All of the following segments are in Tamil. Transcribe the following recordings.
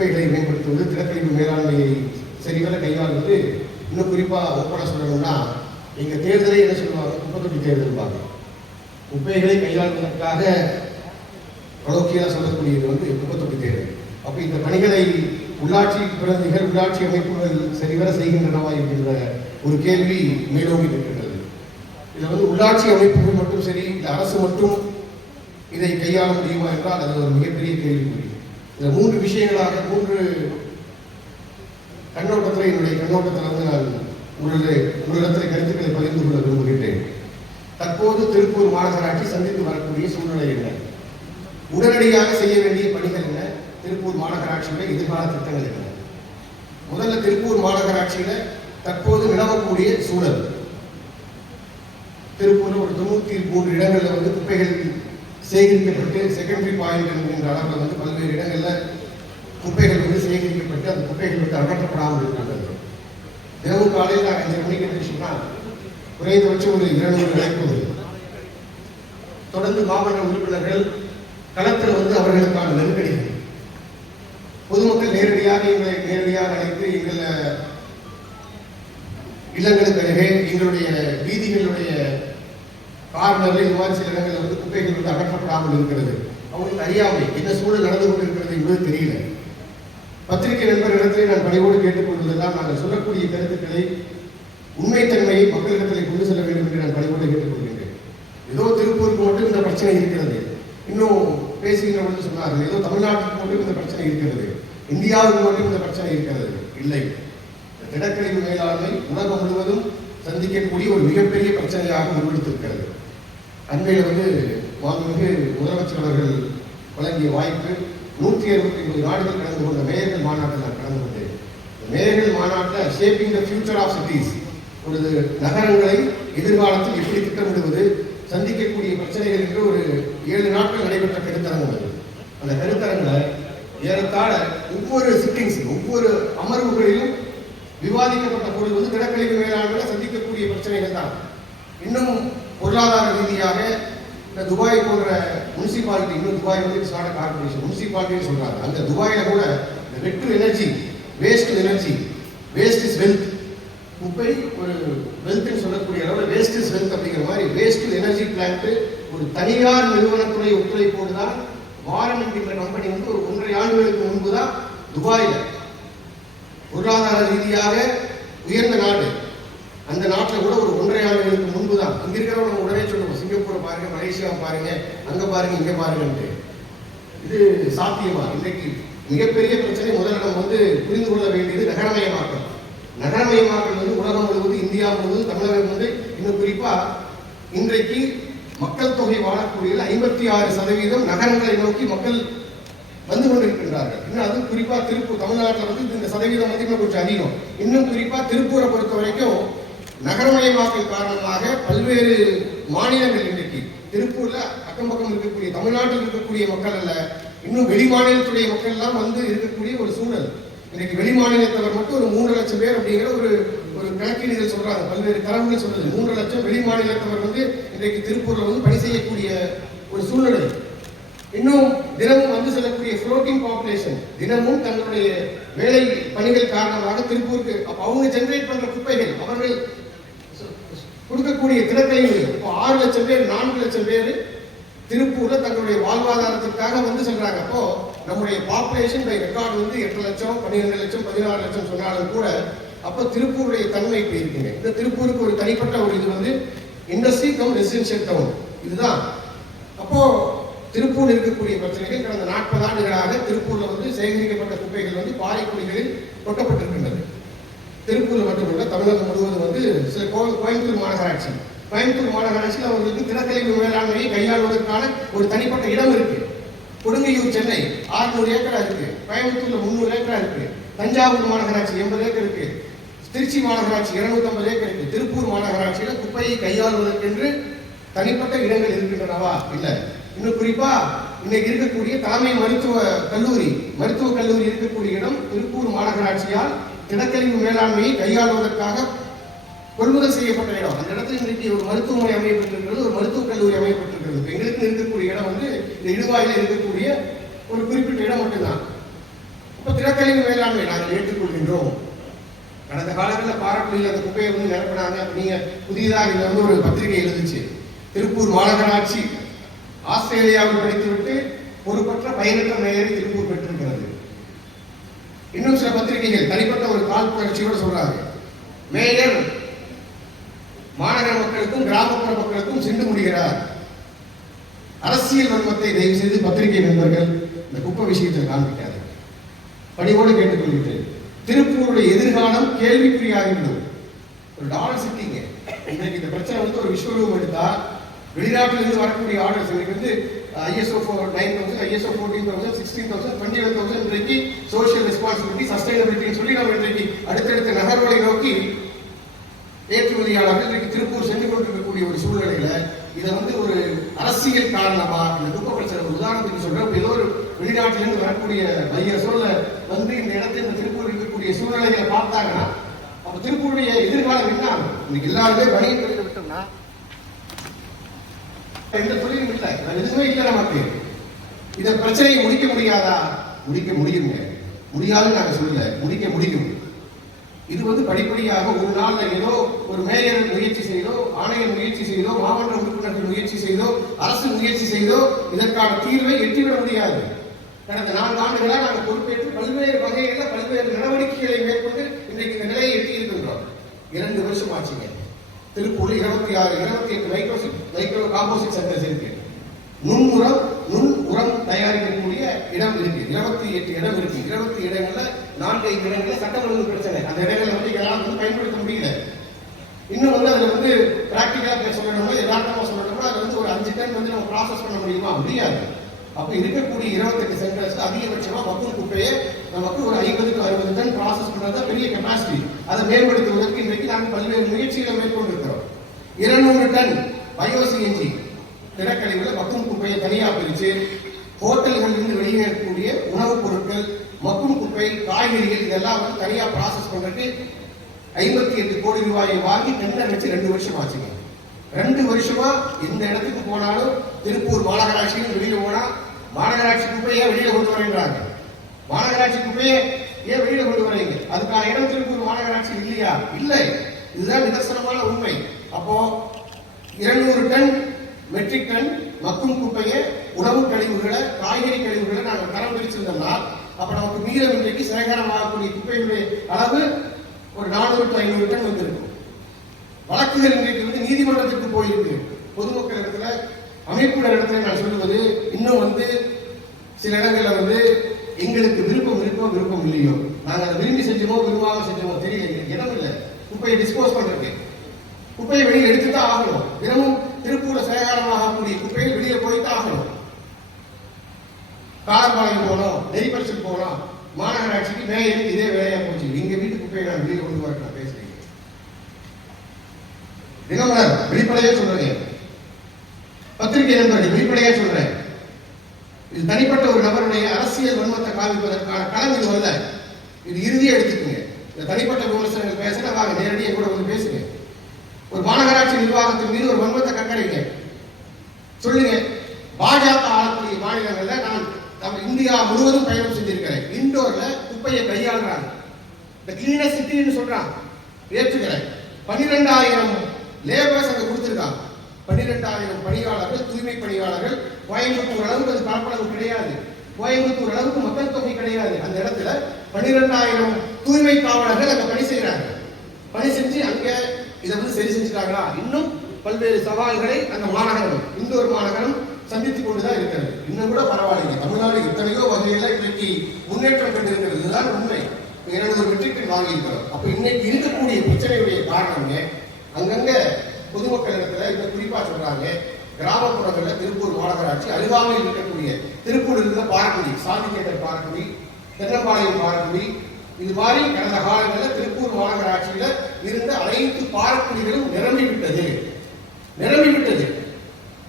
குப்பைகளை மேம்படுத்துவது, திடக்கழிவு மேலாண்மையை சரிவர கையாளுவது. இன்னும் குறிப்பாக ஓப்பனாக சொல்லணும்னா, எங்கள் தேர்தலை என்ன சொல்லுவாங்க, குப்பை தொட்டி தேர்தல் பார்க்க. குப்பைகளை கையாளுவதற்காக கலோக்கியாக சொல்லக்கூடியது குப்பை தொட்டி தேர்தல். அப்போ இந்த பணிகளை உள்ளாட்சி பிரதிநிதிகள், உள்ளாட்சி அமைப்புகள் சரிவர செய்கின்றனவா என்கின்ற ஒரு கேள்வி மேலோங்கி இருக்கின்றது. இதில் உள்ளாட்சி அமைப்புகள் மட்டும் சரி, இல்லை அரசு மட்டும் இதை கையாள முடியுமா என்றால் அது ஒரு மிகப்பெரிய கேள்விக்குறி. இதில் 3 விஷயங்களாக 3 கண்ணோட்டத்தில் என்னுடைய கண்ணோட்டத்தில் நான் உங்களிடத்தில் கருத்துக்களை பகிர்ந்து கொள்ள விரும்புகின்றேன். தற்போது திருப்பூர் மாநகராட்சி சந்தித்து வரக்கூடிய சூழ்நிலை என்ன, உடனடியாக செய்ய வேண்டிய பணிகள் என்ன, திருப்பூர் மாநகராட்சியில எதிர்கால திட்டங்கள் என்ன. முதல்ல திருப்பூர் மாநகராட்சியில தற்போது நிலவக்கூடிய சூழல். திருப்பூர்ல ஒரு 93 இடங்கள்ல குப்பைகள் சேகரிக்கப்பட்டு செகண்டரி பாயிண்ட் என்கின்ற அளவில் பல்வேறு இடங்களில் குப்பைகள் சேகரிக்கப்பட்டு அந்த குப்பைகள் அகற்றப்படாமல் இருக்கின்றது. தினமும் காலையில் நான் 5 மணிக்கு எழுந்திரிச்சோம்னா குறைந்தபட்சம் ஒரு 200 அழைப்பு. தொடர்ந்து மாவட்ட உறுப்பினர்கள் களத்தில் அவர்களுக்கான நெருக்கடிகள், பொதுமக்கள் நேரடியாக அழைத்து எங்கள் இல்லங்களுக்கு அருகே எங்களுடைய வீதிகளுடைய கார்னரில் இந்த மாதிரி சில இடங்களில் குப்பைகள் அகற்றப்படாமல் இருக்கிறது. அவங்களுக்கு அறியாமை என்ன சூழல் நடந்து கொண்டிருக்கிறது என்பது தெரியல. பத்திரிகை நண்பர்களிடத்திலே நான் பணிவோடு கேட்டுக்கொள்வதெல்லாம் நாங்கள் சொல்லக்கூடிய கருத்துக்களை உண்மைத்தன்மையை மக்களிடத்தில் கொண்டு செல்ல வேண்டும் என்று நான் பணிவோடு கேட்டுக்கொள்கின்றேன். ஏதோ திருப்பூருக்கு மட்டும் இந்த பிரச்சனை இருக்கிறது, இன்னும் பேசுகின்ற பொழுது சொன்னார்கள் ஏதோ தமிழ்நாட்டுக்கு மட்டும் இந்த பிரச்சனை இருக்கிறது, இந்தியாவுக்கு மட்டும் இந்த பிரச்சனை இருக்கிறது. இல்லை, திடக்கழிவு மேலாண்மை உலகம் முழுவதும் சந்திக்கக்கூடிய ஒரு மிகப்பெரிய பிரச்சனையாக உருவெடுத்திருக்கிறது. அண்மையில் மாண்புமிகு முதலமைச்சர் அவர்கள் வழங்கிய வாய்ப்பு 169 நாடுகள் கலந்து கொண்ட மேயர்கள் மாநாட்டில் நான் கலந்து கொண்டேன். மேயர்கள் மாநாட்டில் shaping the future of cities, ஒரு நகரங்களை எதிர்காலத்தில் எப்படி திட்டமிடுவது, சந்திக்கக்கூடிய பிரச்சனைகள் என்று ஒரு 7 நாட்கள் நடைபெற்ற கருத்தரங்கம் அது. அந்த கருத்தரங்கில் ஏறத்தாழ ஒவ்வொரு சிட்டிங்ஸ், ஒவ்வொரு அமர்வுகளிலும் விவாதிக்கப்பட்ட பொருள் திடக்கழிவு மேலாண்மை சந்திக்கக்கூடிய பிரச்சனைகள் தான். இன்னும் பொருளாதார ரீதியாக இந்த துபாய் போன்ற முனிசிபாலிட்டி, இன்னும் Dubai it's not a corporation, முனிசிபாலிட்டின்னு சொல்றாங்க. அந்த துபாயில கூட இந்த wet to energy, waste to energy, waste is wealth, குப்பை ஒரு வெல்த்னு சொல்லக்கூடிய அளவில் வேஸ்ட் இஸ் வெல்த் அப்படிங்கிற மாதிரி வேஸ்ட் டு எனர்ஜி பிளான்ட் ஒரு தனியார் நிறுவனத்துறை ஒத்துழைப்போடு தான் வாரம் என்கின்ற கம்பெனி ஒரு 1.5 ஆண்டுகளுக்கு முன்பு தான் துபாயில பொருளாதார ரீதியாக உயர்ந்த நாடு, அந்த நாட்டில் கூட ஒரு 1.5 ஆண்டுகளுக்கு முன்பு தான். அங்க இருக்கிறவங்க உடனே சொல்லுவோம், சிங்கப்பூரை பாருங்க, மலேசியா பாருங்க, அங்க பாருங்க, இங்க பாருங்க. இது சாத்தியமா? இன்றைக்கு மிகப்பெரிய பிரச்சனை. முதல்ல நம்ம புரிந்து கொள்ள வேண்டியது நகரமயமாக்கல். நகரமயமாக்கல் உலகம் முழுவதும், இந்தியா முழுவதும், தமிழகம் இன்னும் குறிப்பா இன்றைக்கு மக்கள் தொகை வாழக்கூடிய 56% நகரங்களை நோக்கி மக்கள் வந்து கொண்டிருக்கின்றார்கள். இன்னும் அது குறிப்பா திருப்பூர், தமிழ்நாட்டில் இந்த சதவீதம் இன்னும் கொஞ்சம் அதிகம். இன்னும் குறிப்பா திருப்பூரை பொறுத்த வரைக்கும் நகரமயமாக்கல் காரணமாக பல்வேறு மாநிலங்கள் இன்றைக்கு திருப்பூர்ல அக்கம் பக்கம் இருக்கக்கூடிய தமிழ்நாட்டில் இருக்கக்கூடிய மக்கள் அல்ல, இன்னும் வெளி மாநிலத்துடைய மக்கள் எல்லாம் இருக்கக்கூடிய ஒரு சூழல். இன்னைக்கு வெளி மாநிலத்தவர் மட்டும் ஒரு 3 லட்சம் பேர் அப்படிங்கிற ஒரு கணக்கீடுகள் சொல்றாங்க, பல்வேறு தரவுகள் சொல்றது. 3 லட்சம் வெளி மாநிலத்தவர் இன்றைக்கு திருப்பூர்ல பணி செய்யக்கூடிய ஒரு சூழ்நிலை. இன்னும் தினமும் செல்லக்கூடிய ஃப்ளோட்டிங் பாப்புலேஷன் தினமும் தங்களுடைய வேலை பணிகள் காரணமாக திருப்பூருக்கு அவங்க ஜெனரேட் பண்ற குப்பைகள், அவர்கள் கொடுக்கக்கூடிய திடக்கழிவு 6 லட்சம் பேர், 4 லட்சம் பேர் திருப்பூர்ல தங்களுடைய வாழ்வாதாரத்திற்காக சொல்றாங்க. அப்போ நம்முடைய பாப்புலேஷன் பை ரெக்கார்டு 8 லட்சம், 12 லட்சம், 16 லட்சம் சொன்னாலும் கூட அப்போ திருப்பூருடைய தன்மை இப்படி இருக்குங்க. இந்த திருப்பூருக்கு ஒரு தனிப்பட்ட ஒரு இது இண்டஸ்ட்ரி கம் ரெசிடென்ஷியல் டவுன் இதுதான். அப்போ திருப்பூர் இருக்கக்கூடிய பிரச்சனைகள் கடந்த 40 ஆண்டுகளாக திருப்பூர்ல சேகரிக்கப்பட்ட குப்பைகள் பாறைக்குடிகளில் கொட்டப்பட்டிருக்கின்றது. திருப்பூர் மட்டுமல்ல, தமிழகம் முழுவதும் சில கோயம்புத்தூர் மாநகராட்சியில் அவர்களுக்கு திடக்கழிவு மேலாண்மையை கையாளுவதற்கான ஒரு தனிப்பட்ட இடம் இருக்கு. கொடுங்கையூர் சென்னை 600 ஏக்கரா இருக்கு, கோயம்புத்தூர்ல 300 ஏக்கரா இருக்கு, தஞ்சாவூர் மாநகராட்சி 80 ஏக்கர் இருக்கு, திருச்சி மாநகராட்சி 250 ஏக்கர் இருக்கு. திருப்பூர் மாநகராட்சியில குப்பையை கையாளுவதற்கென்று தனிப்பட்ட இடங்கள் இருக்கின்றனவா? இல்லை. இன்னும் குறிப்பா இன்னைக்கு இருக்கக்கூடிய தலைமை மருத்துவக் கல்லூரி இருக்கக்கூடிய இடம் திருப்பூர் மாநகராட்சியால் திடக்கழிவு மேலாண்மையை கையாளுவதற்காக கொள்முதல் செய்யப்பட்ட இடம். அந்த இடத்துல இன்றைக்கு ஒரு மருத்துவமனை அமையப்பட்டிருக்கிறது, ஒரு மருத்துவக் கல்லூரி அமையப்பட்டிருக்கிறது. எங்களுக்கு இருக்கக்கூடிய இடம் இந்த இடுவாயில இருக்கக்கூடிய ஒரு குறிப்பிட்ட இடம் மட்டும்தான். அப்ப திடக்கழிவு மேலாண்மை நாங்கள் ஏற்றுக்கொள்கின்றோம். கடந்த காலங்களில் பாராட்டுகளில் அந்த குப்பையை வந்து நிரப்பினாங்க. நீங்க புதிதாக இதுல வந்து ஒரு பத்திரிகை எழுதுச்சு, திருப்பூர் மாநகராட்சி ஆஸ்திரேலியாவில் படித்துவிட்டு பொறுப்பற்ற பயனற்ற மேயரை திருப்பூர் பெற்றிருக்கிறது. இன்னும் சில பத்திரிகைகள் தனிப்பட்ட ஒரு கால் புணர்ச்சியோட சொல்றாங்க, மேயர் மாநகர மக்களுக்கும் கிராமப்புற மக்களுக்கும் சென்று முடிகிறார். அரசியல் வன்மத்தை தயவு செய்து பத்திரிகை நண்பர்கள் இந்த குப்பை விஷயத்தில் காண்பிக்காது. பணியோடு கேட்டுக்கொள்கிறேன். திருப்பூருடைய எதிர்காலம் கேள்விக்குறியாகிவிடும். ஒரு டாலர் சிட்டிங்க. இன்றைக்கு இந்த பிரச்சனை வந்து ஒரு விஸ்வரூபம் எடுத்தா வெளிநாட்டிலிருந்து வரக்கூடிய ஆர்டர்ஸ் இன்னைக்கு வந்து ISO 9000, ISO 14000, 16000, 21000 இன்றைக்கு சோசியல் ரெஸ்பான்சிபிலிட்டி சஸ்டைனபிலிட்டி சொல்லி நம்ம இன்றைக்கு அடுத்தடுத்த நகர்வுகளை நோக்கி ஏற்றுமதியாளர்கள் இன்றைக்கு திருப்பூர் சென்று கொண்டிருக்கக்கூடிய ஒரு சூழ்நிலையில இதை வந்து ஒரு அரசியல் காரணமா இந்த குப்பை பிரச்சனை உதாரணத்துக்கு சொல்றேன். ஏதோ ஒரு வெளிநாட்டிலிருந்து வரக்கூடிய மையசோல வந்து இந்த இடத்துல இந்த திருப்பூர் இருக்கக்கூடிய சூழ்நிலைகளை பார்த்தாங்கன்னா அப்ப திருப்பூருடைய எதிர்காலம் என்ன ஆகும்? இன்னைக்கு எல்லாருமே வணிகம் கழிக்க விட்டோம்னா எந்த தொழிலும் இல்லை, எதுவுமே இல்லை நமக்கு. இந்த பிரச்சனையை முடிக்க முடியாதா? முடிக்க முடியுங்க. முடியாதுன்னு நாங்க சொல்லல, முடிக்க முடியும். இது வந்து படிப்படியாக ஒரு நாள்ல ஏதோ ஒரு மேயர் முயற்சி செய்தோ, ஆணையர் முயற்சி செய்தோ, மாவட்ட உறுப்பினர்கள் முயற்சி செய்தோ, அரசு முயற்சி செய்தோ இதற்கான தீர்வை எட்டிவிட முடியாது. கடந்த 4 ஆண்டுகளாக நாங்கள் பொறுப்பேற்று பல்வேறு வகைகளில் பல்வேறு நடவடிக்கைகளை மேற்கொண்டு இன்றைக்கு இந்த நிலையை எட்டி இருக்கின்றோம். 2 வருஷம் ஆச்சுங்க. திருப்பூர் 28 மைக்ரோ காம்போசிட் சென்டர்ஸ் இருக்கு. நுண் உரம் தயாரிக்கக்கூடிய இடம் இருக்கு. 28 இடம் இருக்கு. 20 இடங்கள்ல 4-5 இடங்கள்ல சட்டம் ஒழுங்கு பிரச்சனை. அந்த இடங்களை வந்து யாரும் வந்து பயன்படுத்த முடியல. இன்னும் வந்து அதுல வந்து பிராக்டிகலா சொல்லணும்னா யதார்த்தமா சொல்லணும்னா அது வந்து ஒரு 5 டன் வந்து நம்ம ப்ராசஸ் பண்ண முடியுமா? முடியாது. அப்ப இருக்கக்கூடிய 28 சென்டர்ஸ் அதிகபட்சமா மக்கும் குப்பையை நமக்கு ஒரு 50 to 60 டன் ப்ராசஸ் பண்றதா பெரிய கெப்பாசிட்டி. அதை மேம்படுத்துவதற்கு இன்றைக்கு நாங்கள் பல்வேறு முயற்சிகளை மேற்கொண்டிருக்கிறோம். 200 டன் பயோசிஎன்ஜி திடக்கழிவுல மக்கும் குப்பையை தனியா பிரிச்சு ஹோட்டல்கள் இருந்து வெளியேறக்கூடிய உணவுப் பொருட்கள், மக்கும் குப்பை, காய்கறிகள் இதெல்லாம் வந்து தனியா ப்ராசஸ் பண்றதுக்கு 58 கோடி ரூபாயை வாங்கி டெண்டர் வச்சு 2 வருஷம் ஆச்சுங்க. 2 வருஷமா எந்த இடத்துக்கு போனாலும் திருப்பூர் மாநகராட்சியும் வெளியில போனா மாநகராட்சி குப்பையை வெளியில கொண்டு வரேன்றாங்க. மாநகராட்சி குப்பையை ஏன் வெளியில கொண்டு வரீங்க? அதுக்கான இடம் திருப்பூர் மாநகராட்சி இல்லையா? இல்லை. இதுதான் நிதர்சனமான உண்மை. அப்போ 200 டன் மெட்ரிக் டன் மக்கும் குப்பையை, உணவு கழிவுகளை, காய்கறி கழிவுகளை நாங்கள் தரம் பிரிச்சிருந்தோம்னா அப்ப நமக்கு மீதம் இன்றைக்கு சேகரமாகக்கூடிய குப்பைகளுடைய அளவு ஒரு 400 to 500 டன் வந்திருக்கும். வழக்குகள் இன்றைக்கு வந்து நீதிமன்றத்திற்கு போயிருக்கு. பொதுமக்கள் இடத்துல, அமைப்புகள் இடத்துல நான் சொல்லுவது இன்னும் வந்து சில இடங்கள்ல வந்து எங்களுக்கு விருப்பம் இல்லையோ, நாங்க அதை விரும்பி செஞ்சோமோ விரும்பாம செஞ்சோமோ தெரியல, இடம் இல்லை குப்பையை டிஸ்போஸ் பண்றதுக்கு. குப்பையை வெளியே எடுத்துதான் ஆகணும். தினமும் திருப்பூர சேகாரமாகக்கூடிய குப்பையை வெளியே போய்தான் ஆகணும். காலப்பாளையம் போனோம், நெறிப்பரிசல் போனோம், மாநகராட்சிக்கு மேயருக்கு இதே வேலையா போச்சு. எங்க வீட்டு குப்பையை நான் வெளியே கொண்டு வர நான் பேசுறேன். தினமலர் வெளிப்படையா சொல்றேன், பத்திரிகை நண்பர்கள் வெளிப்படையா சொல்றேன். இது தனிப்பட்ட ஒரு நபருடைய அரசியல் வன்மத்தை காண்பிப்பதற்கான களம் இது வரல. இது இறுதியா எடுத்துக்கங்க. இந்த தனிப்பட்ட விமர்சனங்கள் பேசுற வாங்க நேரடியாக கூட வந்து பேசுங்க. ஒரு மாநகராட்சி நிர்வாகத்தின் மீது ஒரு வன்மத்தை கக்கறீங்க சொல்லுங்க. பாஜக ஆளக்கூடிய மாநிலங்கள்ல நான் இந்தியா முழுவதும் பயணம் செஞ்சிருக்கிறேன். இண்டோர்ல குப்பையை கையாளுறாங்க. இந்த கிளீனஸ் சிட்டின்னு சொல்றாங்க, ஏற்றுக்கிறேன். 12,000 லேபர்ஸ் அங்க கொடுத்திருக்காங்க. 12,000 பணியாளர்கள், தூய்மை பணியாளர்கள். கோயம்புத்தூர் அளவுக்கு அது பரப்பளவு கிடையாது, கோயம்புத்தூர் அளவுக்கு மக்கள் தொகை கிடையாது. அந்த இடத்துல 12,000 தூய்மை காவலர்கள் அங்க பணி செய்யறாங்க. பணி செஞ்சு அங்க இதை வந்து சரி செஞ்சுட்டாங்களா? இன்னும் பல்வேறு சவால்களை அந்த மாநகரம், இந்தோர் மாநகரம் சந்தித்துக் கொண்டுதான் இருக்கிறது. இன்னும் கூட பரவாயில்லை. தமிழ்நாடு எத்தனையோ வகையில இன்னைக்கு முன்னேற்றம் கண்டிருக்கிறது. இதுதான் உண்மை. 200 மெட்ரிக் டன் வாங்கியிருக்கிறோம். அப்ப இன்னைக்கு இருக்கக்கூடிய பிரச்சனையுடைய காரணங்க அங்கங்க பொதுமக்கள் இடத்துல இந்த குறிப்பா சொல்றாங்க. கிராமப்புறங்கள்ல திருப்பூர் மாநகராட்சி அருகாமையில் இருக்கக்கூடிய திருப்பூர் இருந்த பாரக்குடி, சாதிக்கேட்டர் பாரக்குடி, தென்னம்பாளையம் பாரக்குடி, இது மாதிரி கடந்த காலங்களில் திருப்பூர் மாநகராட்சியில இருந்த அனைத்து பாரக்குடிகளும் நிரம்பிவிட்டது.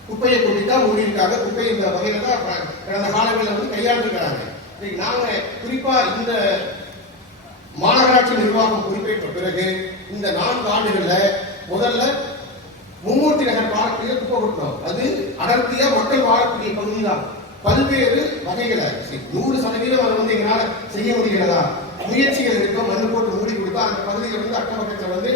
குப்பையை கொட்டிதான் மூடியிருக்காங்க. குப்பை இந்த வகையில தான் கடந்த காலங்களில் வந்து கையாண்டிருக்கிறாங்க. நாங்க குறிப்பா இந்த மாநகராட்சி நிர்வாகம் பொறுப்பேற்ற பிறகு இந்த 4 ஆண்டுகள்ல முதல்ல மும்மூர்த்தி நகர் பாரக்குடியில குப்பை கொட்டணும். அது அடர்த்தியா மக்கள் வாழக்கூடிய பகுதி தான். பல்வேறு வகைகளை 100% அதை வந்து எங்களால் செய்ய முடிகிறதா, முயற்சிகள் இருக்கும். மண்ணு போட்டு மூடி கொடுத்தா அந்த பகுதியில் வந்து அக்கம் பக்கத்தில் வந்து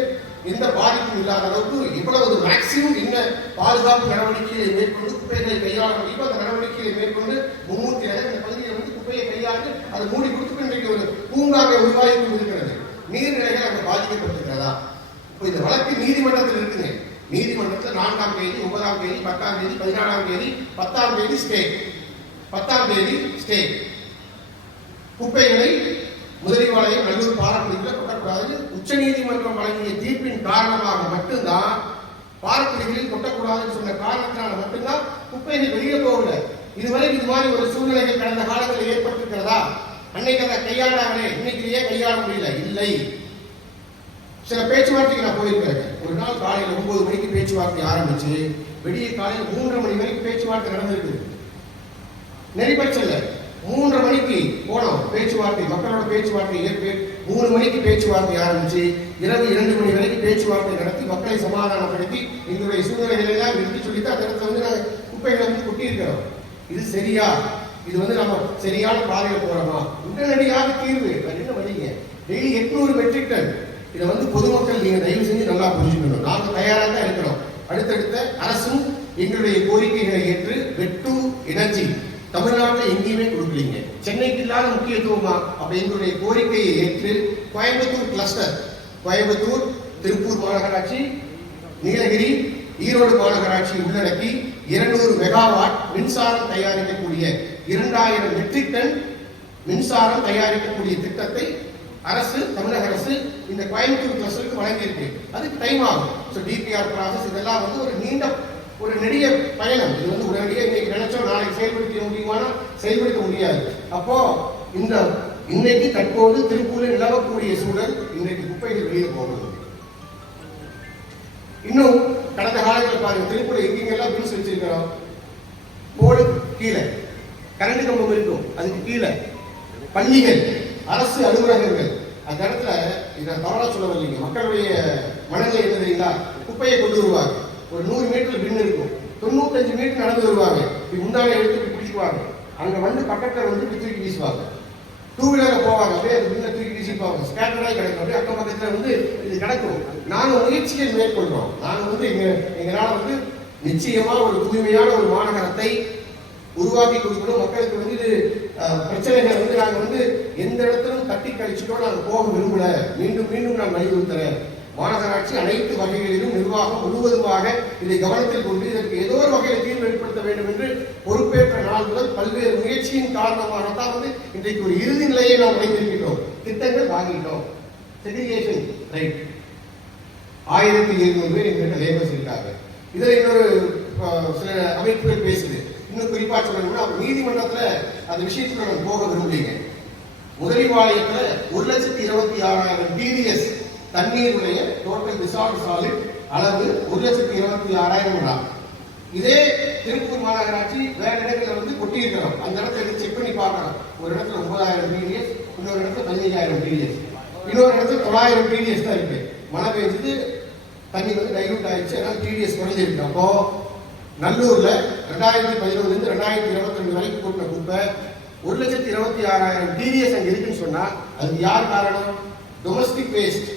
எந்த பாதிப்பும் இல்லாத அளவுக்கு இவ்வளவு மேக்சிமம் என்ன பாதுகாப்பு நடவடிக்கைகளை மேற்கொண்டு குப்பைகளை கையாள முடியுமோ அந்த நடவடிக்கைகளை மேற்கொண்டு மும்மூர்த்தியாக இந்த பகுதியில் வந்து குப்பையை கையாண்டு அதை மூடி கொடுத்து இன்றைக்கு ஒரு பூங்காவை உருவாகி கொண்டிருக்கிறது. நீர்நிலைகள் அங்கே பாதிக்கப்பட்டிருக்கிறதா? இப்போ இந்த வழக்கு நீதிமன்றத்தில் இருக்குங்க. நீதிமன்றத்தில் 4ஆம் தேதி, 9ஆம் தேதி, 10ஆம் தேதி, 14ஆம் தேதி, 10ஆம் தேதி ஸ்டே. 10ஆம் தேதி ஸ்டே. குப்பைகளை முதலிவாளையம் நல்லூர் பாரக்குடிகளில் கொட்டக்கூடாது. உச்ச நீதிமன்றம் வழங்கிய தீர்ப்பின் காரணமாக மட்டும்தான் பாரக்குடிகளில் கொட்டக்கூடாதுன்னு சொன்ன காரணத்தினால மட்டும்தான் குப்பைகள் வெளியே போகல. இதுவரை இது மாதிரி ஒரு சூழ்நிலைகள் கடந்த காலங்களில் ஏற்பட்டிருக்கிறதா? அன்னைக்கு அதை கையாளாங்களே, இன்னைக்கு ஏன் கையாள முடியல? இல்லை. சில பேச்சுவார்த்தைக்கு நான் போயிருக்கிறேன். ஒரு நாள் காலையில் 9 மணிக்கு பேச்சுவார்த்தை ஆரம்பிச்சு விடிய காலையில் 3:30 மணி வரைக்கும் பேச்சுவார்த்தை நடந்திருக்கு. நெறிப்பச்சல்ல 3:30 மணிக்கு போனோம் பேச்சுவார்த்தை, மக்களோட பேச்சுவார்த்தை 3 மணிக்கு பேச்சுவார்த்தை ஆரம்பிச்சு இரவு 2 மணி வரைக்கும் பேச்சுவார்த்தை நடத்தி மக்களை சமாதானப்படுத்தி எங்களுடைய சூழ்நிலைகளை எல்லாம் எடுத்து சொல்லிட்டு அந்த இடத்துல வந்து நாங்கள் குப்பைகளை வந்து கொட்டியிருக்கிறோம். இது சரியா? இது வந்து நம்ம சரியான பாதையில் போறோமா? உடனடியாக தீர்வு என்ன வழிங்க? Daily 800 matric ton. இதை வந்து பொதுமக்கள் நீங்க தயவு செஞ்சு நல்லா புரிஞ்சுக்கணும். நாங்க தயாராக தான் இருக்கிறோம். அடுத்தடுத்த அரசும் எங்களுடைய கோரிக்கைகளை ஏற்று வெட்டு எனர்ஜி தமிழ்நாட்டில் எங்கேயுமே கொடுக்கலீங்க. சென்னைக்கு இல்லாத முக்கியத்துவமா அப்ப எங்களுடைய கோரிக்கையை ஏற்று கோயம்புத்தூர் கிளஸ்டர், கோயம்புத்தூர், திருப்பூர் மாநகராட்சி, நீலகிரி, ஈரோடு மாநகராட்சி உள்ளடக்கி 200 மெகாவாட் மின்சாரம் தயாரிக்கக்கூடிய 2000 மெட்ரிக் டன் மின்சாரம் தயாரிக்கக்கூடிய திட்டத்தை அரசு, தமிழக அரசு இந்த கோயம்புத்தூர் கிளஸ்டருக்கு வழங்கியிருக்கு. அதுக்கு டைம் ஆகும். டிபிஆர் ப்ராசஸ் இதெல்லாம் வந்து ஒரு நீண்ட ஒரு நெடிய பயணம். இது வந்து உடனடியாக இன்னைக்கு நினைச்சோம் நாளைக்கு செயல்படுத்த முடியுமானா செயல்படுத்த முடியாது. அப்போ இந்த இன்னைக்கு தற்போது திருப்பூரில் நிலவக்கூடிய சூழல் இன்றைக்கு குப்பைகள் வெளியே போகுது. இன்னும் கடந்த காலத்தில் பாருங்க, திருப்பூர் எங்கெங்கெல்லாம் பில்ஸ் வச்சிருக்கிறோம். போடு கீழே கரண்ட் கம்பம் இருக்கும், அதுக்கு கீழே பள்ளிகள், அரசு அலுவலகங்கள். அந்த இடத்துல இதை தவறா சொல்லவில்லைங்க. மக்களுடைய மனநிலை என்ன தெரியுங்களா? குப்பையை கொண்டு வருவாங்க. ஒரு 100 மீட்டர் பின் இருக்கும், 95 மீட்டர் நடந்து வருவாங்க. முன்னாடி எடுத்து பிடிச்சுக்குவாங்க. அங்க வந்து பக்கத்துல வந்து தூக்கி வீசுவாங்க. 2 வீலர்ல போவாங்க, அப்படியே அது பின்ன தூக்கி வீசிப்பாங்க. ஸ்கேட்டராக கிடக்கும், அப்படியே அக்கம் பக்கத்துல வந்து இது கிடக்கும். நாங்க முயற்சிகள் மேற்கொள்றோம். நாங்க வந்து எங்களால வந்து நிச்சயமா ஒரு தூய்மையான ஒரு மாநகரத்தை உருவாக்கி கொடுக்கணும். மக்களுக்கு வந்து இது பிரச்சனைகள் வந்து நாங்க வந்து எந்த இடத்திலும் தட்டி கழிச்சுட்டோம் நாங்க போக விரும்பல. மீண்டும் மீண்டும் நான் வலியுறுத்துறேன். மாநகராட்சி அனைத்து வகைகளிலும் நிர்வாகம் முழுவதுமாக இதை கவனத்தில் கொண்டு இதற்கு ஏதோ ஒரு வகையில் தீர்வு ஏற்படுத்த வேண்டும் என்று பொறுப்பேற்ற நாள் முதல் பல்வேறு முயற்சியின் காரணமாகத்தான் வந்து இன்றைக்கு ஒரு இறுதி நிலையை நாம் அடைந்திருக்கிறோம். திட்டங்கள் வாங்கிட்டோம். செக்ரிகேஷன் ரைட் 1700 பேர் எங்கிட்ட லேபர்ஸ் இருக்காங்க. இதில் இன்னொரு சில அமைப்புகள் பேசுது. இன்னும் குறிப்பா சொல்லணும்னா நீதிமன்றத்தில் அந்த விஷயத்துல நான் போக விரும்புறீங்க. முதலிவாளையத்துல 1,26,000 டிடிஎஸ் தண்ணீருடைய டோட்டல் டிசால்வ் சாலிட் அளவு 1,26,000. இதே திருப்பூர் மாநகராட்சி வேற இடத்துல வந்து கொட்டி இருக்கிறோம். அந்த இடத்துல செக் பண்ணி பார்க்கணும். ஒரு இடத்துல 9,000 டிடிஎஸ், இன்னொரு இடத்துல 15,000 டிடிஎஸ், இன்னொரு இடத்துல 900 டிடிஎஸ் தான் இருக்கு. மழை பெஞ்சது, தண்ணி வந்து டைலூட் ஆயிடுச்சு, அதனால டிடிஎஸ் குறைஞ்சிருக்கு. அப்போ நல்லூர்ல 2011 2022 வரைக்கும் கூட்டின குப்பை 1,26,000 டிடிஎஸ் அங்க இருக்குன்னு சொன்னா அதுக்கு யார் காரணம்? டொமஸ்டிக் வேஸ்ட்,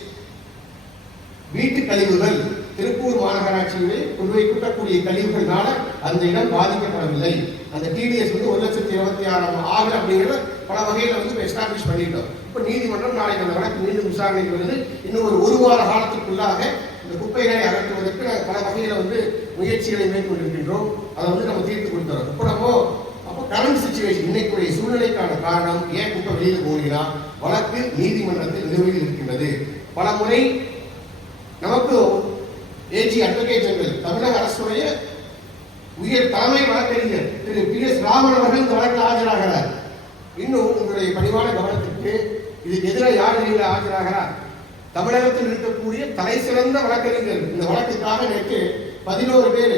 வீட்டு கழிவுகள். திருப்பூர் மாநகராட்சியிலே கொண்டு போய் கூட்டக்கூடிய கழிவுகள்னால அந்த இடம் பாதிக்கப்படவில்லை. அந்த டிடிஎஸ் வந்து 1,26,000 ஆகல அப்படிங்கிறத பல வகையில வந்து எஸ்டாப்ளிஷ் பண்ணிட்டோம். இப்ப நீதிமன்றம் நாளைக்கு அந்த வழக்கு மீண்டும் விசாரணைக்கு வருது. இன்னும் ஒரு வார காலத்துக்குள்ளாக இந்த குப்பைகளை அகற்றுவதற்கு பல வகையில வந்து முயற்சிகளை மேற்கொண்டிருக்கின்றோம். அதை வந்து நம்ம தீர்த்து கொடுத்துறோம். இப்போ நம்ம கரண்ட் சிச்சுவேஷன் இன்னைக்குடைய சூழ்நிலைக்கான காரணம் ஏன் குப்பை வெளியில் போகிறா? வழக்கு நீதிமன்றத்தில் நிலுவையில் இருக்கின்றது. பல முறை நமக்கு ஏஜி அட்வொகேட் ஜெனரல் தமிழக அரசுடைய உயர் தலைமை வழக்கறிஞர் திரு பி.எஸ். ராமன் அவர்கள் இந்த வழக்கில் ஆஜராகிறார். இன்னும் உங்களுடைய பணிவான கவனத்திற்கு இதுக்கு எதிராக யார் நீங்கள் ஆஜராகிறார்? தமிழகத்தில் இருக்கக்கூடிய தலை சிறந்த வழக்கறிஞர். இந்த வழக்குக்காக நேற்று 11 பேர்,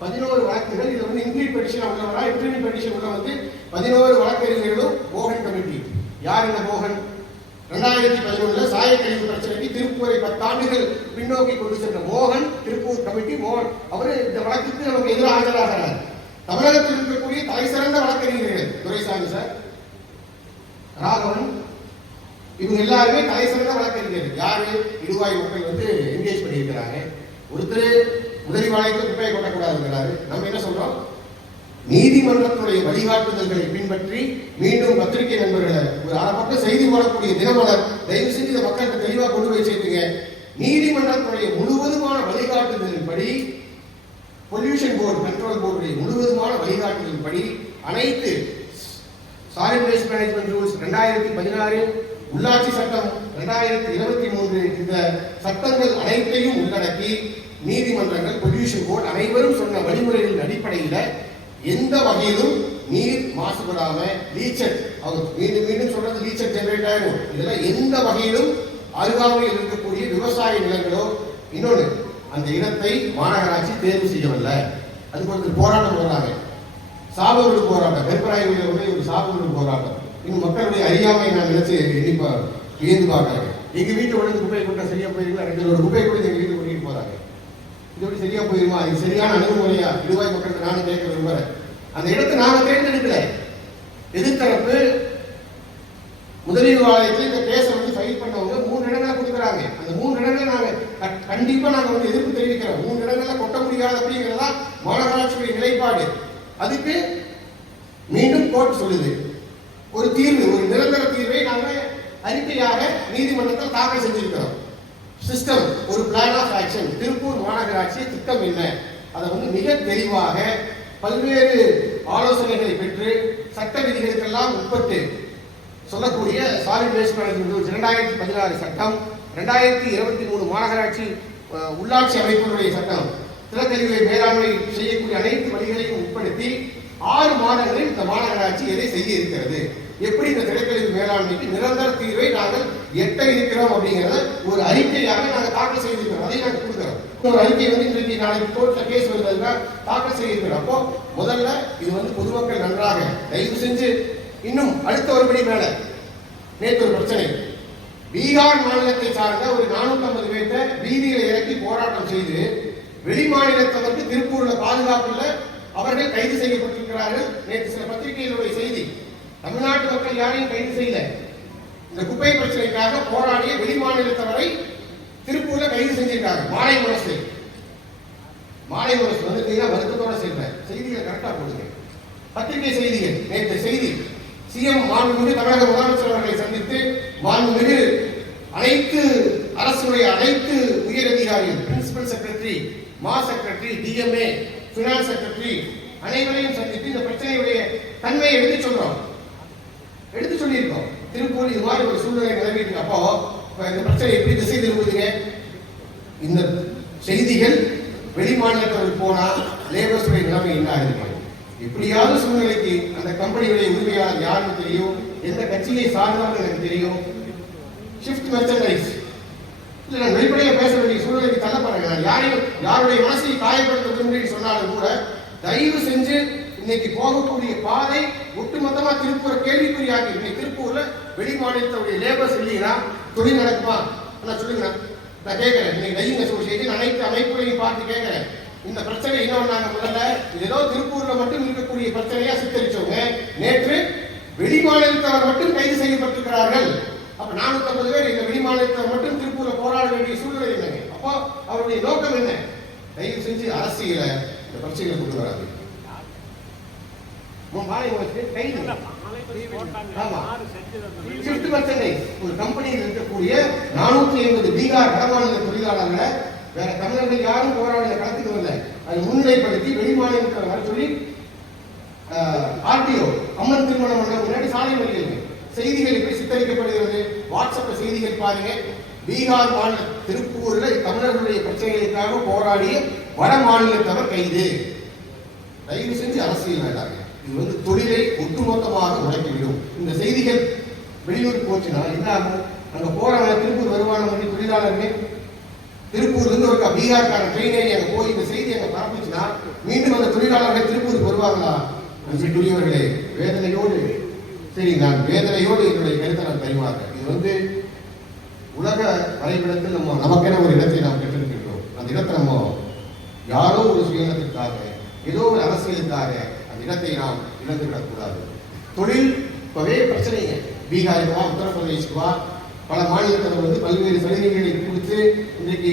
11 வழக்குகள். இது வந்து இன்ட்ரீ பெட்டிஷன் உள்ளவரா, இன்டர்வியூ பெட்டிஷன் உள்ள வந்து 11 வழக்கறிஞர்களும் மோகன் கமிட்டி. யார் இந்த மோகன்? 2011 சாயக்கழிவு பிரச்சனைக்கு திருப்பூரை 10 ஆண்டுகள் பின்னோக்கி கொண்டு சென்ற மோகன், திருப்பூர் கமிட்டி மோகன், அவரு இந்த வழக்குக்கு நமக்கு எதிராக ஆஜராகிறார். தமிழகத்தில் இருக்கக்கூடிய தலை சிறந்த வழக்கறிஞர்கள் துரைசாமி சார், ராகவன், இவங்க எல்லாருமே தலை சிறந்த வழக்கறிஞர்கள். யாரு இடுவாய் மக்கள் வந்து என்கேஜ் பண்ணியிருக்கிறாங்க. ஒருத்தர் முதலிவாளையத்தில் குப்பையை கொட்டக்கூடாதுங்கிறாரு. நம்ம என்ன சொல்றோம்? நீதிமன்றத்துடைய வழிகாட்டுதல்களை பின்பற்றி மீண்டும் பத்திரிகை நண்பர்களை ஒரு அரை பக்கம் செய்தி போடக்கூடிய தினமலர் தயவு செஞ்சு இந்த மக்களுக்கு தெளிவாக கொண்டு போய் சேர்த்துங்க. நீதிமன்றத்துடைய முழுவதுமான வழிகாட்டுதலின்படி, பொல்யூஷன் போர்டு கண்ட்ரோல் போர்டுடைய முழுவதுமான வழிகாட்டுதலின்படி அனைத்து சாலிட் வேஸ்ட் மேனேஜ்மெண்ட் ரூல்ஸ் 2016, உள்ளாட்சி சட்டம் 2023, இந்த சட்டங்கள் அனைத்தையும் உள்ளடக்கி நீதிமன்றங்கள், பொல்யூஷன் போர்டு அனைவரும் சொன்ன வழிமுறைகளின் அடிப்படையில் எந்த வகையிலும் நீர் மாசுபடாம லீச்சர், அவங்க மீண்டும் மீண்டும் சொல்றது லீச்சர் ஜெனரேட் ஆகும். இதெல்லாம் எந்த வகையிலும் அருகாமையில் இருக்கக்கூடிய விவசாய நிலங்களோ, இன்னொன்று அந்த இடத்தை மாநகராட்சி தேர்வு செய்யவில்லை. அதுக்கு ஒரு போராட்டம் போடுறாங்க, சாபவீடு போராட்டம், வெப்பராயுடைய ஒரு சாபவீடு போராட்டம். இன்னும் மக்களுடைய அறியாமை நான் நினைச்சு எண்ணிப்பா வியந்து பார்க்கறாங்க. எங்க வீட்டு உடனே குப்பை கொட்ட சரியா போயிருக்கா, 2 குப்பை கூட எங்க வீட்டு கொட்டிட்டு போறாங்க. இது சரியா போயிருமா? இது சரியான அணுகுமுறையா? இடுவாய் மக்களுக்கு நானும் கேட்க விரும்புறேன். அந்த இடத்தை நாம தேர்ந்தெடுக்கல. எதிர்த்தரப்பு முதலீடு இந்த கேஸை வந்து ஃபைல் பண்ணவங்க 3 இடங்களை கொடுக்குறாங்க. அந்த 3 இடங்களை நாங்க கண்டிப்பா நாங்க வந்து எதிர்ப்பு தெரிவிக்கிறோம். 3 இடங்கள்ல கொட்ட முடியாது அப்படிங்கிறதா மாநகராட்சியுடைய நிலைப்பாடு. அதுக்கு மீண்டும் கோர்ட் சொல்லுது ஒரு தீர்வு, ஒரு நிரந்தர தீர்வை நாங்க அறிக்கையாக நீதிமன்றத்தில் தாக்கல் செஞ்சிருக்கிறோம். சிஸ்டம், ஒரு பிளான் ஆஃப் ஆக்ஷன், திருப்பூர் மாநகராட்சி திட்டம் என்ன, அதை வந்து மிக தெளிவாக பல்வேறு ஆலோசனைகளை பெற்று சட்ட விதிகளுக்கெல்லாம் உட்பட்டு சொல்லக்கூடிய சாலிட் வேஸ்ட் மேனேஜ்மெண்ட் 2016 சட்டம், 2023 மாநகராட்சி உள்ளாட்சி அமைப்புகளுடைய சட்டம், திறக்கழிவை மேலாண்மை செய்யக்கூடிய அனைத்து வழிகளையும் உட்படுத்தி 6 மாதங்களில் இந்த மாநகராட்சி எதை செய்ய இருக்கிறது, எப்படி இந்த திறக்கழிவு மேலாண்மைக்கு நிரந்தர தீர்வை நாங்கள் எட்ட இருக்கிறோம் அப்படிங்கிறத ஒரு அறிக்கையாக நாங்கள் தாக்கல் செய்திருக்கிறோம். அதை நாங்கள் கொடுக்கிறோம். ஒரு அறிக்கை வந்து இன்றைக்கு நாளைக்கு கோர்ட்ல கேஸ் வருவதற்காக தாக்கல் செய்திருக்கிறோம். அப்போ முதல்ல இது வந்து பொதுமக்கள் நன்றாக தயவு செஞ்சு இன்னும் அடுத்த ஒருபடி மேல, நேற்று ஒரு பிரச்சனை, பீகார் மாநிலத்தை சார்ந்த ஒரு 450 பேர்த்த வீதிகளை இறக்கி போராட்டம் செய்து வெளி மாநிலத்தவருக்கு திருப்பூர்ல பாதுகாப்பு இல்லை, அவர்கள் கைது செய்யப்பட்டிருக்கிறார்கள். நேற்று சில பத்திரிகைகளுடைய செய்தி, தமிழ்நாட்டு மக்கள் யாரையும் கைது செய்யல. இந்த குப்பை பிரச்சனைக்காக போராடிய வெளி மாநிலத்தவரை திருப்பூர்ல கைது செஞ்சிருக்காங்க. மாலை முரசு வந்து வருத்தத்தோட சொல்றேன், செய்திகளை கரெக்டா போடுங்க. பத்திரிகை செய்திகள், நேற்று செய்தி, சிஎம் மாண்புமிகு தமிழக முதலமைச்சர் அவர்களை சந்தித்து மாண்புமிகு அனைத்து அரசுடைய அனைத்து உயர் அதிகாரிகள், பிரின்சிபல் செக்ரட்டரி, மா செக்ரட்டரி, டிஎம்ஏ, பினான்ஸ் செக்ரட்டரி அனைவரையும் சந்தித்து இந்த பிரச்சனையுடைய தன்மையை எடுத்து சொல்லியிருக்கோம். திருப்பூர் இது மாதிரி ஒரு சூழ்நிலை நிலவிட்டு, அப்போ இந்த பிரச்சனை எப்படி திசை திரும்புதுங்க? இந்த செய்திகள் வெளி மாநிலத்தில் போனா லேபர்ஸுடைய நிலைமை என்ன ஆயிருக்கு? எப்படியாவது சூழ்நிலைக்கு அந்த கம்பெனியுடைய உரிமையாளர் யாருன்னு தெரியும், எந்த கட்சியை சார்ந்தாலும் எனக்கு தெரியும். ஷிஃப்ட் மெர்ச்சன்டைஸ் இல்ல, நான் வெளிப்படையா பேச வேண்டிய சூழ்நிலைக்கு தள்ளப்படுறேன். நான் யாருடைய மனசை காயப்படுத்த விரும்புகிறேன்னு சொன்னாலும் கூட தயவு செஞ்சு இன்னைக்கு போகக்கூடிய பாதை ஒட்டுமொத்தமா திருப்பூரை கேள்விக்குறியாக்கி, இன்னைக்கு திருப்பூர்ல வெளி மாநிலத்துடைய லேபர்ஸ் இல்லைன்னா தொழில் நடக்குமா? நான் சொல்லுங்க, நான் கேட்கிறேன். இன்னைக்கு டையிங் அசோசியேஷன் அனைத்து அமைப்புகளையும் பார்த்து கேட்கிறேன். இந்த பிரச்சனை என்ன பண்ணாங்க? முதல்ல ஏதோ திருப்பூர்ல மட்டும் இருக்கக்கூடிய பிரச்சனையா சித்தரிச்சவங்க நேற்று வெளி மாநிலத்தவர் மட்டும் கைது செய்யப்பட்டிருக்கிறார்கள். அப்ப 450 பேர் இந்த வெளி மாநிலத்தவர் மட்டும் திருப்பூர்ல போராட வேண்டிய சூழ்நிலை இல்லைங்க. அப்போ அவருடைய நோக்கம் என்ன? தயவு செஞ்சு அரசியல இந்த பிரச்சனைகளை கொண்டு வராது. ஒரு கம்பெனியில் இருக்கக்கூடிய 450 பீகார் வடமாநில தொழிலாளர்களை வேற தமிழர்கள் யாரும் போராடிய களத்துக்கு வரல. அதை முன்னிலைப்படுத்தி வெளிமாநிலத்தில் வர சொல்லி ஆர்டிஓ அம்மன் திருமணம் பண்ண முன்னாடி சாலை மறியல் செய்திகள் எப்படி சித்தரிக்கப்படுகிறது? வாட்ஸ்அப்ல செய்திகள் பாருங்க. பீகார் மாநில திருப்பூர்ல தமிழர்களுடைய பிரச்சனைகளுக்காக போராடிய வட மாநிலத்தவர் கைது. தயவு செஞ்சு அரசியல் வேண்டாங்க. இது வந்து தொழிலை ஒட்டுமொத்தமாக முடக்கிவிடும். இந்த செய்திகள் வெளியூர் போச்சுன்னா என்ன ஆகும்? அங்க போறாங்க, திருப்பூர் வருமானம் தொழிலாளர்கள் திருப்பூர்ல இருந்து ஒரு பீகார்கான ட்ரெயின் ஏறி அங்க போய் இந்த செய்தி அங்க பரப்புச்சுன்னா மீண்டும் அந்த தொழிலாளர்கள் திருப்பூருக்கு வருவாங்களா? துணியவர்களே, வேதனையோடு நான் என்னுடைய கருத்தை நான் பரிமாறுறேன். இது வந்து உலக வரைபடத்தில் நமக்கென ஒரு இடத்தை நாம் பெற்றிருக்கின்றோம். அந்த இடத்தை நம்ம யாரோ ஒரு சுயநலத்திற்காக, ஏதோ ஒரு அரசியலுக்காக அந்த இடத்தை நாம் இழந்துவிடக்கூடாது. தொழில் இப்பவே பிரச்சனைங்க. பீகாருக்கு வா, உத்தரப்பிரதேசுக்கு வா, பல மாநிலத்தில் வந்து பல்வேறு சலுகைகளை கொடுத்து இன்றைக்கு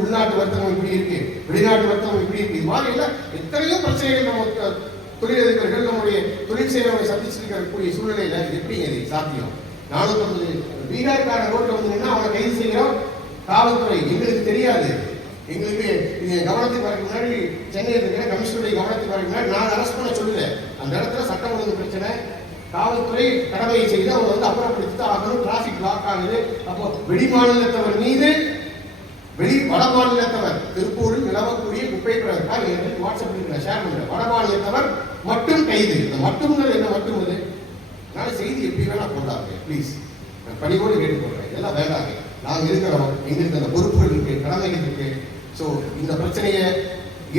உள்நாட்டு வர்த்தகம் இப்படி இருக்கு, வெளிநாட்டு வர்த்தகம் இப்படி இருக்கு. இது மாதிரி எல்லாம் எத்தனையோ பிரச்சனைகள் நம்ம தொழிலதிபர்கள் நம்முடைய தொழில் செய்யறவங்க சந்திச்சிருக்கக்கூடிய சூழ்நிலையில எப்படி இது சாத்தியம்? 450 பீகார்கார ரோட்ல வந்து அவனை கைது செய்கிறோம் காவல்துறை. எங்களுக்கு தெரியாது, எங்களுக்கு இது கவனத்துக்கு வரக்கு முன்னாடி சென்னை இருக்கிற கமிஷனருடைய கவனத்துக்கு வரக்கு முன்னாடி நான் அரெஸ்ட் பண்ண சொல்லல. அந்த இடத்துல சட்டம் ஒழுங்கு பிரச்சனை, காவல்துறை கடமையை செய்து அவங்க வந்து அப்புறப்படுத்தி ஆகணும். டிராபிக் பிளாக் ஆகுது. அப்போ வெளி மாநிலத்தவர் மீது வட மாநிலத்தவர் திருப்பூரில் நிலவக்கூடிய குப்பை வாட்ஸ்அப் ஷேர் பண்றேன். வட மாநிலத்தவர் மட்டும் கைது. இந்த மட்டும்ங்கிறது என்ன மட்டும்? அதனால செய்தி எப்படி வேணா போட்டாங்க. ப்ளீஸ் பணிவோடு கேட்டுக்கொள்றேன், இதெல்லாம் வேண்டாங்க. நாங்கள் இருக்கிறோம், எங்களுக்கு அந்த பொறுப்புகள் இருக்கு, கடமைகள் இருக்கு. ஸோ இந்த பிரச்சனையை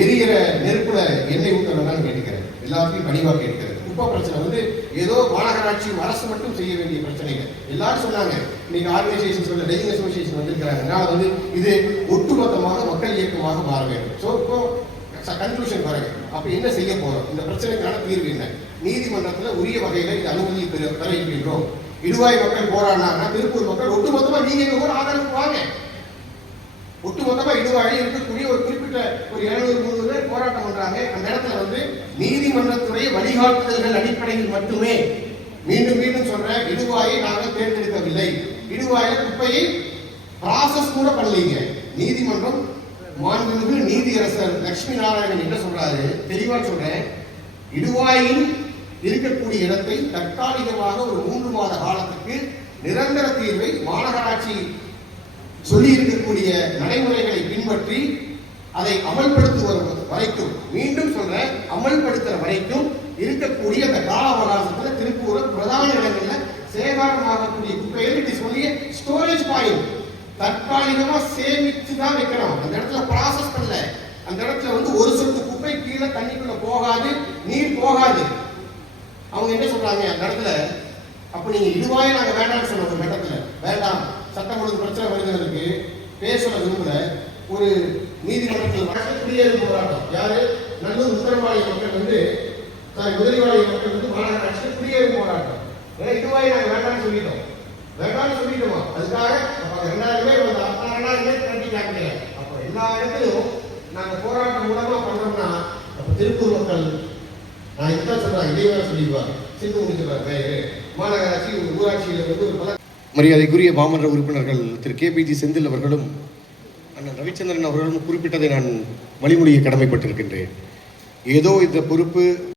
எரிகிற நெருப்புல எண்ணெய் ஊற்ற வேண்டாம்னு கேட்டுக்கிறேன். எல்லாத்தையும் பணிவாக கேட்கிறேன். குப்பை பிரச்சனை வந்து ஏதோ மாநகராட்சி அரசு மட்டும் செய்ய வேண்டிய பிரச்சனைகள். எல்லாரும் சொன்னாங்க, இன்னைக்கு ஆர்கனைசேஷன் சொல்ல டெய்லிங் அசோசியேஷன் வந்திருக்கிறாங்க. அதனால வந்து இது ஒட்டுமொத்தமாக மக்கள் இயக்கமாக மாற வேண்டும். ஸோ இப்போ கன்க்ளூஷன் வரேன். அப்ப என்ன செய்ய போறோம்? இந்த பிரச்சனைக்கான தீர்வு என்ன? நீதிமன்றத்தில் உரிய வகையில இந்த அனுமதி பெற இருக்கின்றோம். இடுவாய் மக்கள் போராடினாங்கன்னா திருப்பூர் மக்கள் ஒட்டுமொத்தமா நீங்க எங்க ஆதரவு வாங்க. ஒட்டுமொத்தமா இடுவாயில் இருக்கக்கூடிய ஒரு குறிப்பிட்ட ஒரு 200-300 பேர் போராட்டம் பண்றாங்க. அந்த இடத்துல வந்து நீதிமன்றத்துடைய வழிகாட்டுதல்கள் அடிப்படையில் மட்டுமே, மீண்டும் மீண்டும் சொல்றேன், இடுவாயை நாங்கள் தேர்ந்தெடுக்கவில்லை. இடுவாயில குப்பையை ப்ராசஸ் கூட பண்ணலீங்க. நீதிமன்றம் மாண்புமிகு நீதியரசர் லட்சுமி நாராயணன் என்ன சொல்றாரு? தெளிவா சொல்றேன், இடுவாயில் இருக்கக்கூடிய இடத்தை தற்காலிகமாக ஒரு 3 மாத காலத்துக்கு நிரந்தர தீர்வை மாநகராட்சி சொல்லி இருக்கக்கூடிய நடைமுறைகளை பின்பற்றி அதை அமல்படுத்துவது வரைக்கும், மீண்டும் சொல்றேன், அமல்படுத்துற வரைக்கும் இருக்கக்கூடிய அந்த கால அவகாசத்தில் திருப்பூர் பிரதான இடங்கள்ல சேகாரமாகக்கூடிய குப்பைகள் சொல்லி ஸ்டோரேஜ் பாயிண்ட் தற்காலிகமா சேமிச்சு தான் வைக்கணும். அந்த இடத்துல ப்ராசஸ் பண்ணல. அந்த இடத்துல வந்து ஒரு சொட்டு குப்பை கீழே தண்ணிக்குள்ள போகாது, நீர் போகாது. அவங்க என்ன சொல்றாங்க அந்த இடத்துல? அப்ப நீங்க இடுவாயை நாங்க வேண்டாம்னு சொன்ன ஒரு கட்டத்துல வேண்டாம், சட்டம் ஒழுங்கு பிரச்சனை வருகிறதுக்கு பேச விரும்பல. ஒரு நீதிமன்றத்தில் குடியேறும் போராட்டம் யாரு? நல்லூர் உத்தரவாளி மக்கள் வந்து முதலிவாளி மக்கள் வந்து மாநகராட்சி குடியேறும் போராட்டம். ஏன்னா இடுவாயை நாங்க வேண்டாம்னு சொல்லிட்டோம். வேண்டாம்னு சொல்லிட்டோமா? அதுக்காக 2000 பேர் வந்து 2000 பேர் கண்டிப்பாங்க. அப்ப எல்லா இடத்திலும் நாங்க போராட்டம் மூலமா பண்றோம்னா அப்ப திருப்பூர் மக்கள் நான் இதுதான் சொல்றேன், இதே வேலை சொல்லிடுவாங்க. சிந்து முடிச்சிருவாங்க. மாநகராட்சி ஊராட்சியில் வந்து ஒரு மரியாதைக்குரிய மாமன்ற உறுப்பினர்கள் திரு KPG செந்தில் அவர்களும் அண்ணன் ரவிச்சந்திரன் அவர்களும் குறிப்பிட்டதை நான் வழிமொழியை கடமைப்பட்டிருக்கின்றேன். ஏதோ இந்த பொறுப்பு